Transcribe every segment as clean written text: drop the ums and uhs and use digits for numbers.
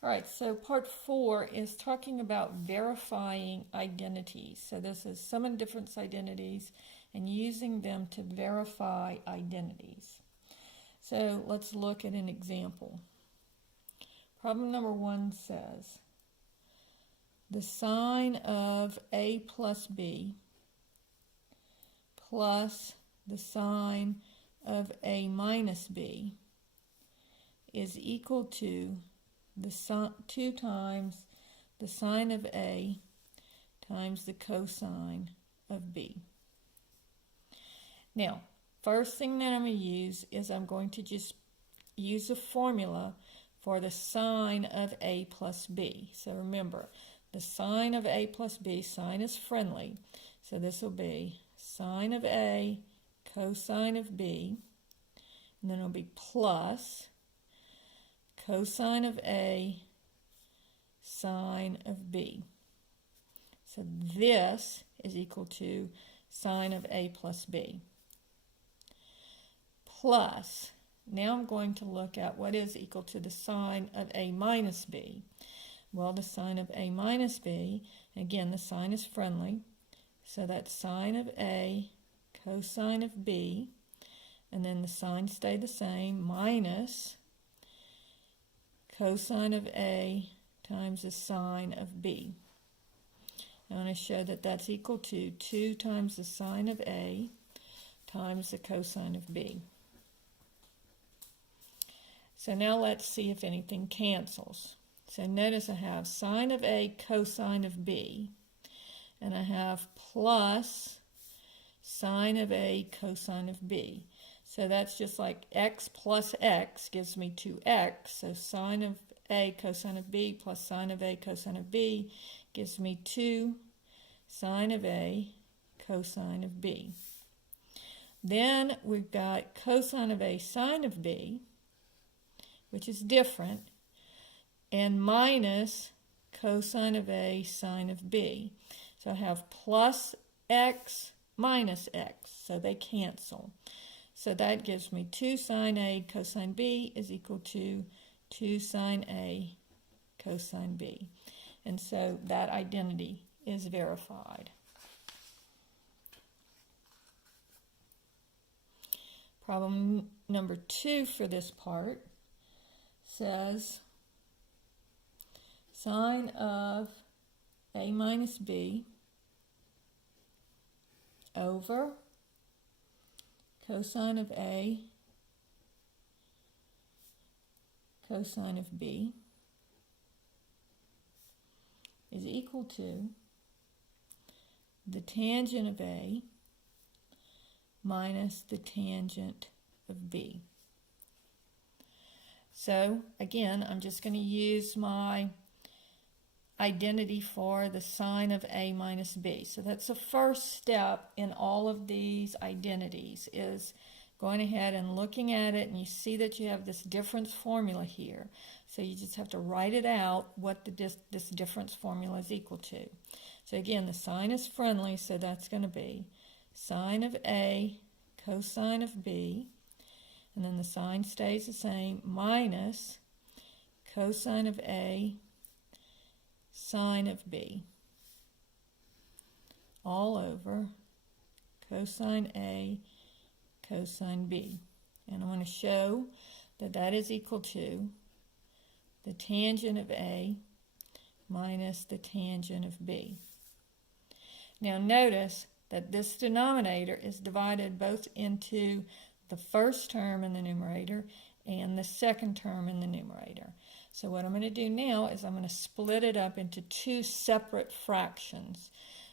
All right, so part 4 is talking about verifying identities. So this is summon difference identities and using them to verify identities. So let's look at an example. Problem number 1 says, the sign of A plus B plus the sign of A minus B is equal to the 2 times the sine of A times the cosine of B. Now, first thing that I'm going to use is I'm going to just use a formula for the sine of A plus B. So remember, the sine of A plus B, sine is friendly, so this will be sine of A cosine of B, and then it'll be plus cosine of A sine of B. So this is equal to sine of A plus B. Plus, now I'm going to look at what is equal to the sine of A minus B. Well, the sine of A minus B, again, the sine is friendly, so that's sine of A cosine of B, and then the signs stay the same, minus cosine of A times the sine of B. I want to show that that's equal to 2 times the sine of A times the cosine of B. So now let's see if anything cancels. So notice I have sine of A cosine of B, and I have plus sine of A cosine of B. So that's just like x plus x gives me 2x. So sine of A cosine of B plus sine of A cosine of B gives me 2 sine of A cosine of B. Then we've got cosine of A sine of B, which is different, and minus cosine of A sine of B. So I have plus x minus x, so they cancel. So that gives me 2 sine A cosine B is equal to 2 sine A cosine B. And so that identity is verified. Problem number 2 for this part says sine of A minus B over cosine of A cosine of B is equal to the tangent of A minus the tangent of B. So again, I'm just going to use my identity for the sine of A minus B. So that's the first step in all of these identities, is going ahead and looking at it, and you see that you have this difference formula here. So you just have to write it out what this difference formula is equal to. So again, the sine is friendly, so that's going to be sine of A cosine of B, and then the sine stays the same, minus cosine of A sine of B, all over cosine A cosine B. And I want to show that that is equal to the tangent of A minus the tangent of B. Now notice that this denominator is divided both into the first term in the numerator and the second term in the numerator. So what I'm going to do now is I'm going to split it up into 2 separate fractions.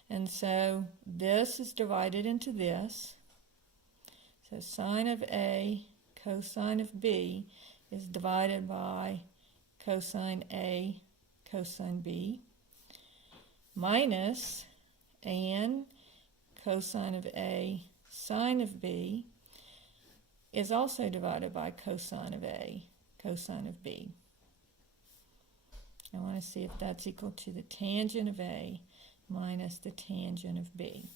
And so this is divided into this. So sine of A cosine of B is divided by cosine A cosine B, minus, and cosine of A sine of B is also divided by cosine of A cosine of B. I want to see if that's equal to the tangent of A minus the tangent of B.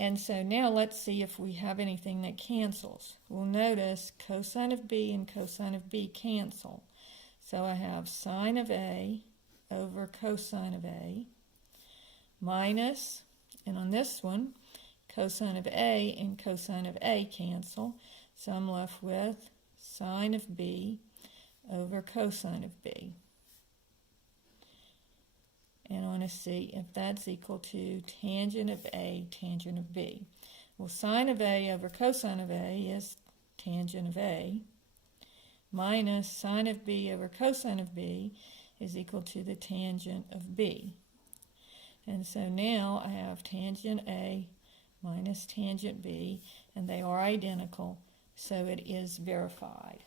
And so now let's see if we have anything that cancels. We'll notice cosine of b and cosine of b cancel. So I have sine of a over cosine of a minus, and on this one, cosine of a and cosine of a cancel. So I'm left with sine of b over cosine of b. And I want to see if that's equal to tangent of a, tangent of b. Well, sine of a over cosine of a is tangent of a, minus sine of b over cosine of b is equal to the tangent of b. And so now I have tangent a minus tangent b, and they are identical, so it is verified.